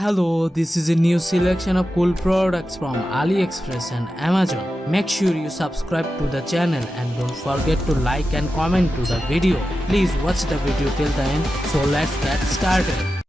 Hello, this is a new selection of cool products from Aliexpress and Amazon. Make sure you subscribe to the channel and don't forget to like and comment to the video. Please watch the video till the end. So let's get started.